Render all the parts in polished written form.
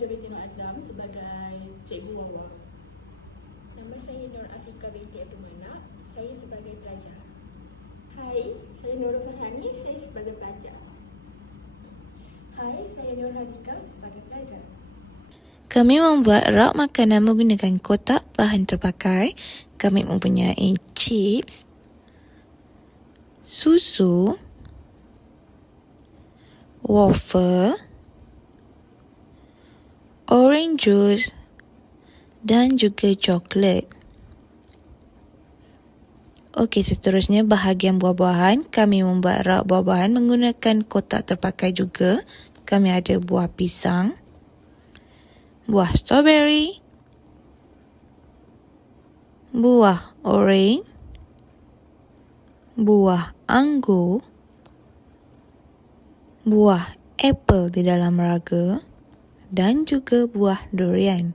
Nurul Azam sebagai Cikgu Wawa. Nama saya Nur Afika binti Abdul Manap. Saya sebagai pelajar. Hai, saya Nurul Farhani, saya sebagai pelajar. Hai, saya Nur Hazika sebagai pelajar. Kami membuat rak makanan menggunakan kotak bahan terpakai. Kami mempunyai chips, susu, wafer, orange juice dan juga coklat. Okey, seterusnya bahagian buah-buahan. Kami membuat rak buah-buahan menggunakan kotak terpakai juga. Kami ada buah pisang, buah strawberry, buah orange, buah anggur, buah apple di dalam raga dan juga buah durian.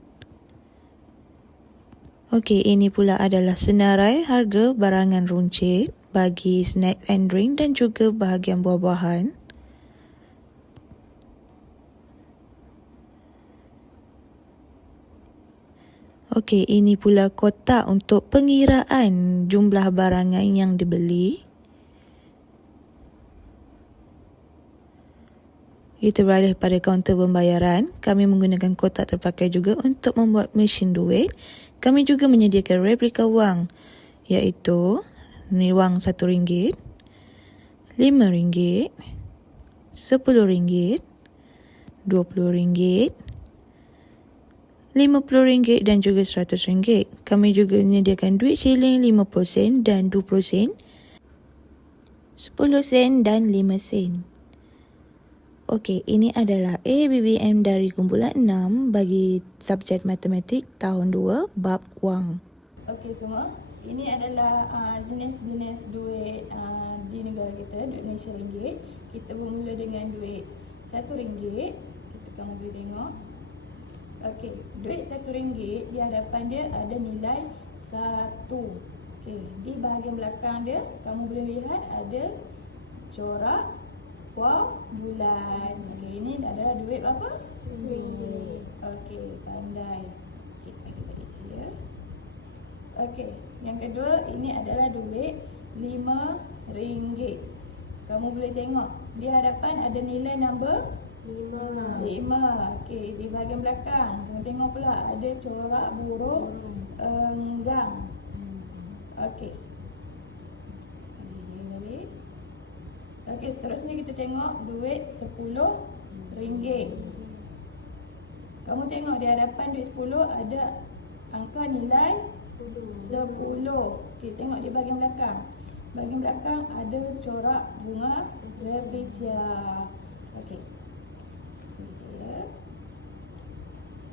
Okey, ini pula adalah senarai harga barangan runcit bagi snack and drink dan juga bahagian buah-buahan. Okey, ini pula kotak untuk pengiraan jumlah barangan yang dibeli. Kita beralih pada kaunter pembayaran. Kami menggunakan kotak terpakai juga untuk membuat mesin duit. Kami juga menyediakan replika wang, iaitu wang RM1, RM5, RM10, RM20, RM50 dan juga RM100. Kami juga menyediakan duit shilling 50 sen dan 20 sen, 10 sen dan 5 sen. Okey, ini adalah ABBM dari kumpulan 6 bagi subjek matematik tahun 2 bab wang. Okey semua, ini adalah jenis-jenis duit di negara kita, duit Malaysia ringgit. Kita bermula dengan duit RM1. Kamu boleh tengok. Okey, duit RM1 di hadapan dia ada nilai 1. Okey, di bahagian belakang dia kamu boleh lihat ada corak buah bulan. Okey, ini adalah duit berapa? RM1. Okey, pandai. Kita bagi dia. Okey, yang kedua ini adalah duit RM5. Kamu boleh tengok di hadapan ada nilai nombor 5. Okey, di bahagian belakang kamu tengok pula ada corak burung enggang. Okey. Okey, seterusnya kita tengok duit RM10. Kamu tengok di hadapan duit 10 ada angka nilai 10. Okey, tengok di bahagian belakang. Bahagian belakang ada corak bunga lerisia. Okey.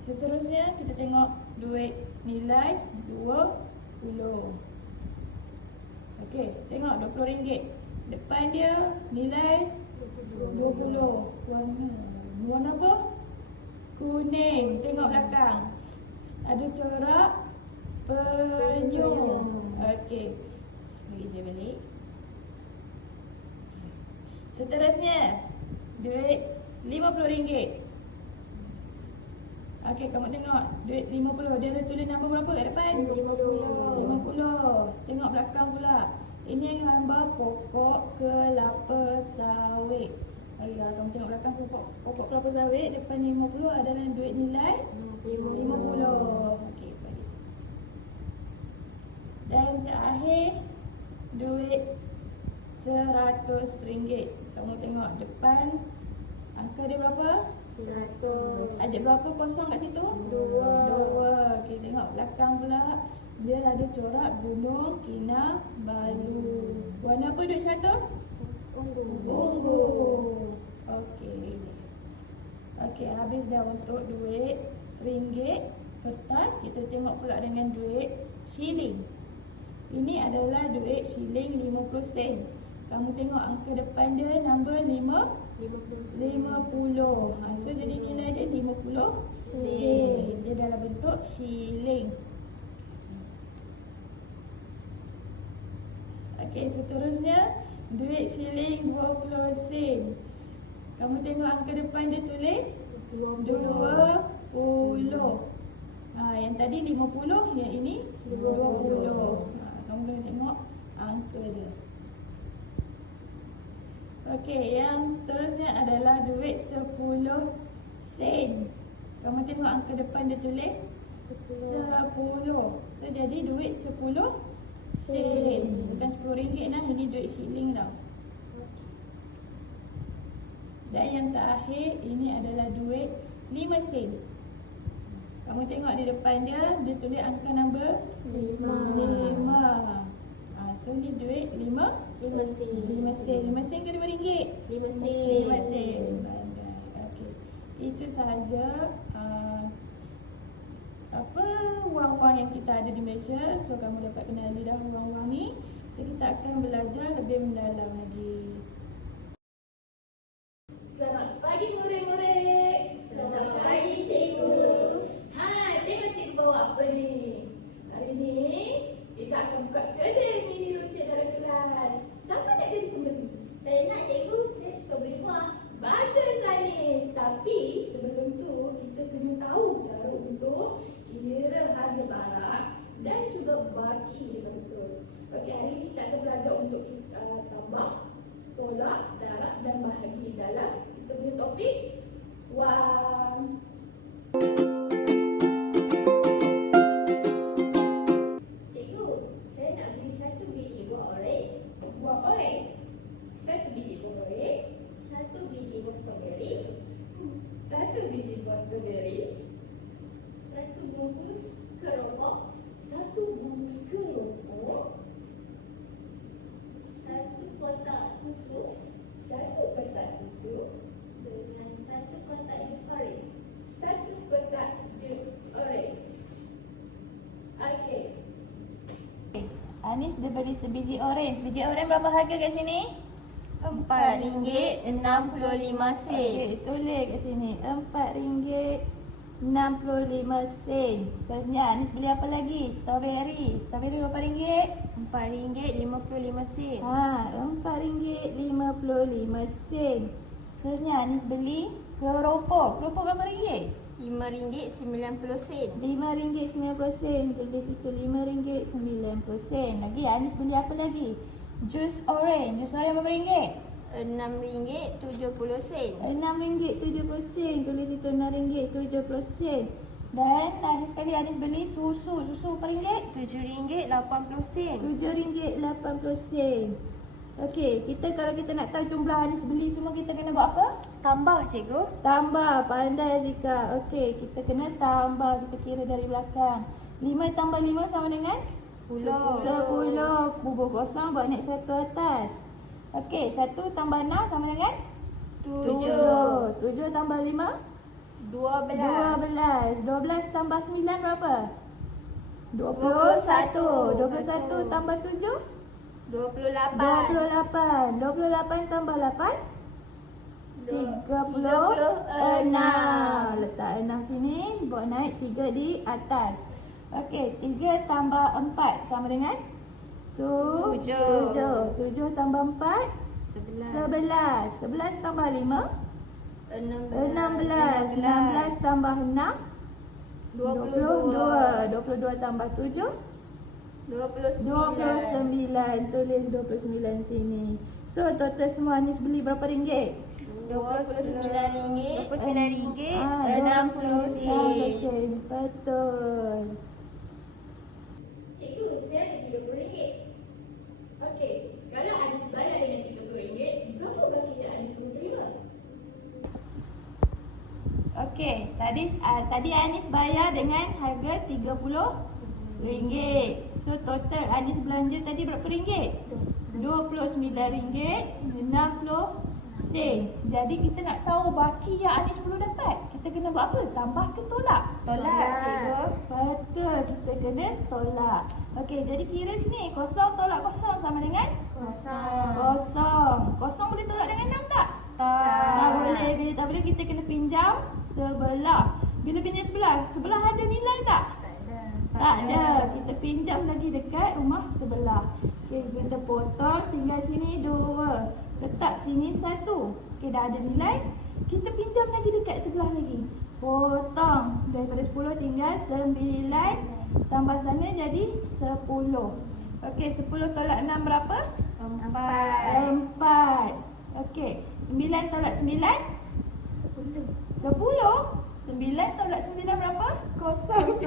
Seterusnya kita tengok duit nilai 20. Okey, tengok RM20. Depan dia nilai 20. Warna apa? Kuning. Tengok belakang. Ada corak penyu. Okey. Bagi dia balik. Seterusnya duit RM50. Okey, kamu tengok duit 50. Dia ada tulis nombor berapa kat depan? 50. Tengok belakang pula. Ini gambar pokok kelapa sawit. Okey, kalau kamu tengok belakang pokok kelapa sawit, depan 50 adalah duit nilai 50. Okey, bagi. Dan terakhir duit RM100. Kamu tengok depan angka dia berapa? 100. Ada berapa kosong kat situ? 2. Okey, tengok belakang pula. Dia ada corak gunung Kinabalu. Warna apa duit 100? Ungu. Okey. Okey, habis dah untuk duit ringgit kertas. Kita tengok pula dengan duit shilling. Ini adalah duit shilling 50 sen. Kamu tengok angka depan dia nombor 50. So jadi nilai dia 50 sen. Dia dalam bentuk shilling. Okey, seterusnya duit shilling 20 sen. Kamu tengok angka depan dia tulis 20 Yang tadi 50, yang ini 20. Kamu kena tengok angka dia. Okey, yang seterusnya adalah duit 10 sen. Kamu tengok angka depan dia tulis 10. So jadi duit 10 sen. Bukan RM10 lah, ini duit shilling tau. Dan yang terakhir ini adalah duit 5 sen. Kamu tengok di depan dia tulis angka nombor 5. So ni duit 5 sen. 5 sen ke RM5? 5 sen. Okey. Itu sahaja wang-wang yang kita ada di Malaysia. So kamu dapat kenali dah wang-wang ni. So kita akan belajar lebih mendalam lagi. Selamat pagi murid-murid. Selamat pagi cikgu. Tengok cikgu bawa apa ni? Hari ni kita akan buka kerja mini runcit dalam kelas. Siapa nak jadi pembeli? Saya nak cikgu. Saya suka beli buah. Baguslah ni. Tapi sebelum tu kita kena tahu cara untuk kira harga barang dan juga bagi dengan betul. Okey, hari ni kita akan belajar untuk tambah, tolak, darab dan bahagi dalam kita punya topik wang. Cikgu, saya nak beli 1 biji buah oranye. Buah oranye? 1 biji buah oranye, 1 biji buah strawberry, 1 biji buah strawberry, 1 bungkus keropok, 1 bungkus keropok, 1 kotak susu, 1 kotak susu dengan 1 kotak jus orange. 1 kotak jus orange. Okey. Anis dia beli sebiji orange. Biji orange berapa harga kat sini? RM4.65. Okey, tulis kat sini. RM4.65. Terusnya Anis beli apa lagi? Strawberry. Strawberry berapa ringgit? RM4.55. RM4.55. Terusnya Anis beli keropok. Keropok berapa ringgit? RM5.90. RM5.90. Tulis itu RM5.90. Lagi Anis beli apa lagi? Jus orange. Jus orange berapa ringgit? RM6.70. RM6.70. Tulis itu RM6.70. Dan last sekali Anis beli susu. Susu berapa ringgit? RM7.80. RM7.80. Okey, kalau kita nak tahu jumlah Anis beli semua, kita kena buat apa? Tambah cikgu. Tambah. Pandai Zika. Okey, kita kena tambah. Kita kira dari belakang. 5 tambah 5 sama dengan? 10. 10. Bubuh kosong buat naik 1 atas. Okey, 1 tambah 6 sama dengan? 7. 7 tambah 5? 12. 12 tambah 9 berapa? 21. 21 tambah 7? 28. 28 tambah 8? 36. Letak 6 sini, buat naik 3 di atas. Okey, 3 tambah 4 sama dengan? 7. 7 tambah 4? 11. 11 tambah 5? 16. 16 tambah 6? 22. 22 tambah 7? 29. Tulis 29 sini. So total semua Anis beli berapa ringgit? RM29. RM60. Betul. Cikgu, saya ada RM30. Okey, kalau Anis bayar dengan RM30, berapa baki yang Anis perlu terima? Okey, tadi Anis bayar dengan harga RM30. So total Anis belanja tadi berapa ringgit? RM29.60. Jadi kita nak tahu baki yang Anis perlu dapat. Kita kena buat apa? Tambah ke tolak? Tolak, cikgu. Betul, kita kena tolak. Okey, jadi kira sini kosong tolak kosong sama dengan? Kosong. Kosong boleh tolak dengan 6 tak? Tak boleh. Bila tak boleh, kita kena pinjam sebelah. Bila pinjam sebelah ada nilai tak? Tak ada. Kita pinjam lagi dekat rumah sebelah. Okey, kita potong. Tinggal sini 2. Letak sini 1. Okey, dah ada nilai. Kita pinjam lagi dekat sebelah lagi. Potong. Daripada 10 tinggal 9. Tambah sana jadi 10. Okey, 10 tolak 6 berapa? 4. Okey, 9 tolak 9? 10. 9 tolak 9 berapa? Kosong.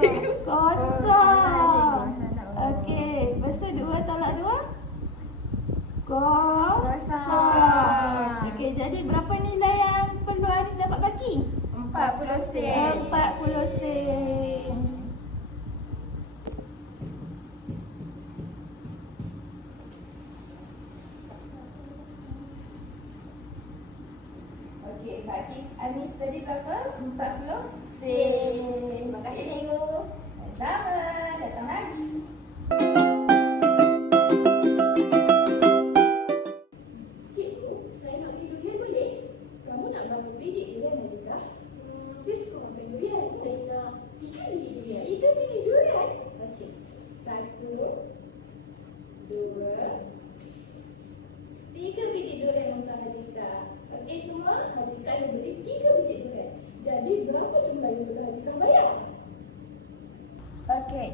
Okey, lepas tu 2 tolak 2? Kosong. Okey, jadi berapa nilai yang perlu Anis dapat bagi? 40 sen. 40 sen. Okey, bagi Anis tadi berapa? 40 sen. Terima kasih cikgu. Sama, datang lagi. Cikgu, saya nak beli durian boleh? Kamu nak berapa biji durian adakah? Saya suka makan durian. Saya nak 3 biji durian. 3 biji durian? Okey. 1, 2, 3 biji durian untuk Hadika. Okey semua, Hadika yang beli 3 biji durian. Jadi berapa jumlah yang perlu Hadika bayar? Okey.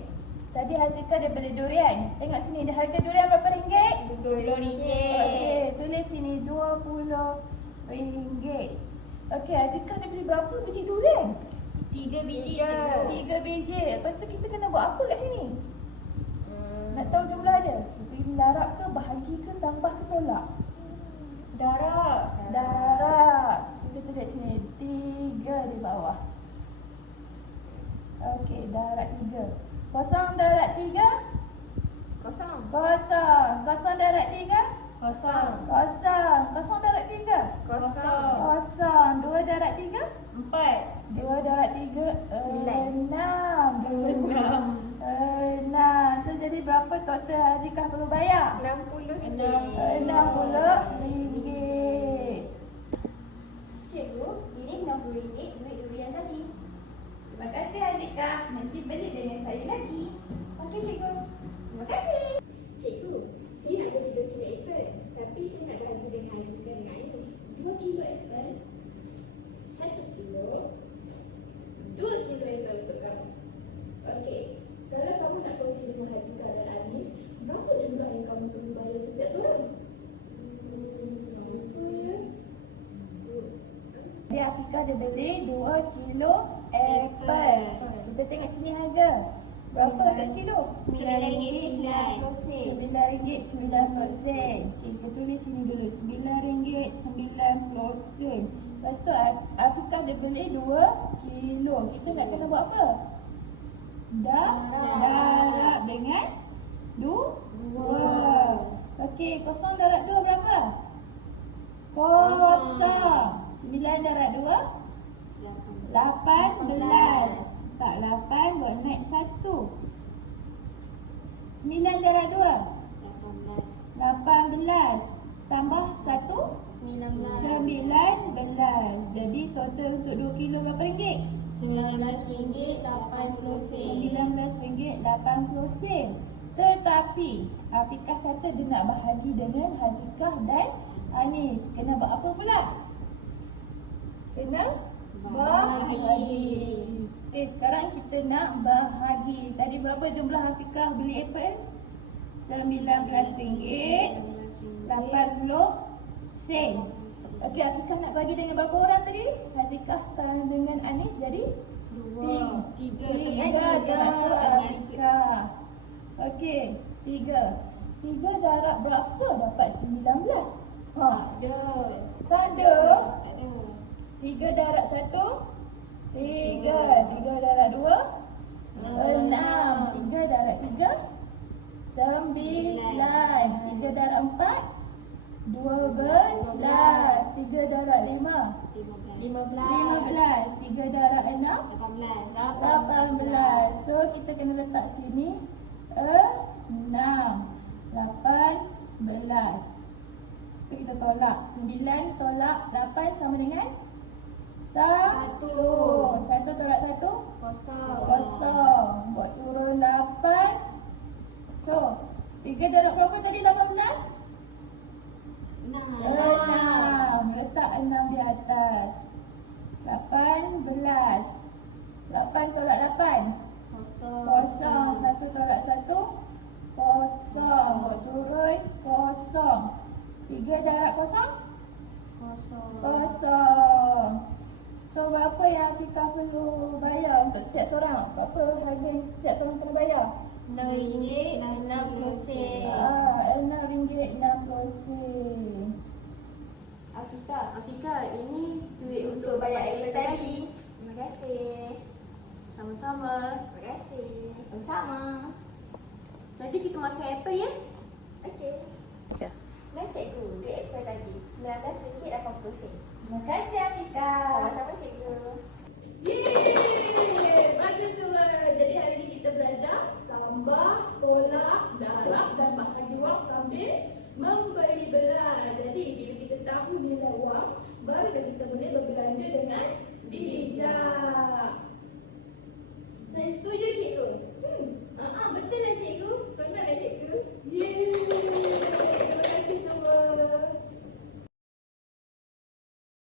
Tadi Hazika dia beli durian. Tengok sini, dia harga durian berapa ringgit? RM20. Okey, tulis sini RM20. Okey, Hazika dia beli berapa biji durian? 3 biji. 3 biji. Lepas tu kita kena buat apa kat sini? Nak tahu jumlah dia? Darab ke, bahagi ke, tambah ke, tolak? Darab. Kita tulis sini 3 di bawah. Okey, darab 3. Kosong darab 3? Kosong. Kosong darab 3? Kosong. Kosong darab 3? Kosong. Kosong. 2 darab 3? 4. 2 darab 3? 9. 6. So jadi berapa total Hazikah perlu bayar? 60 RM60. Cikgu, ini RM60 duit durian tadi. Terima kasih Hazikah. Nanti beli dengan saya lagi. Okey cikgu. Terima kasih. Cikgu, saya nak beli 2 kilo apple. Tapi saya nak bagi dengan Hadika dengan Anis. 2 kilo apple. 1 kilo. 2 kilo apple untuk kamu. Okey. Kalau kamu nak kongsi dengan Hadika dan Anis, berapa jumlah yang kamu perlu bayar setiap seorang? Berapa ya? Jadi Afiqah dia beli 2 kilo apple. Kita tengok sini harga. Berapa kat kilo? RM9.90. RM9.90. Okey, kita tulis sini dulu. RM9.90. Lepas tu Afiqah dia beli 2 kilo. Kita nak kena buat apa? Darab dengan 2. Okey, kosong darab 2 berapa? Kosong. 9 darab 2? 18. Tak 8 buat naik 1. 9 darab 2? 18. Tambah 1? 19. Jadi total untuk 2 kilo berapa ringgit? RM19.80. RM19.80. Tetapi Afiqah kata dia nak bahagi dengan Hazikah dan Anis. Kena buat apa pula? Kena bahagi. Okey, sekarang kita nak bahagi. Tadi berapa jumlah Afiqah beli apple? RM19.80. Okey, Afiqah nak bagi dengan berapa orang tadi? Hazikah dengan Anis jadi? 3 darab Afiqah. Okey, 3 darab berapa dapat 19? Tak ada. 3 darab 1? 3 darab 2? 6. 3 darab 3? 9. 3 darab 4? 12. 3 darab 5? 15. 3 darab 6? 18. So kita kena letak sini 6. 18. So kita tolak. 9 tolak 8 sama dengan 1. 1 tolak 1? Kosong. Buat turun 8. So 3 darab berapa tadi 18? 6. Letak 6 di atas. 18. berapa yang kita perlu bayar untuk setiap seorang? Berapa harga yang setiap seorang kena bayar? RM6.60. RM6.60. Afika, ini duit untuk bayar air tadi. Terima kasih. Sama-sama. Terima kasih. Sama-sama. Jadi kita makan apple ya? Okey. Ya. Nah cikgu, duit apple tadi RM19.80. Terima kasih Afika. Sama-sama cikgu. Yeay! Bagus tu. Jadi hari ni kita belajar tambah, tolak, darab dan bahagi wang sambil membeli belah. Jadi bila kita tahu nilai wang, barulah kita boleh berbelanja dengan bijak. Saya setuju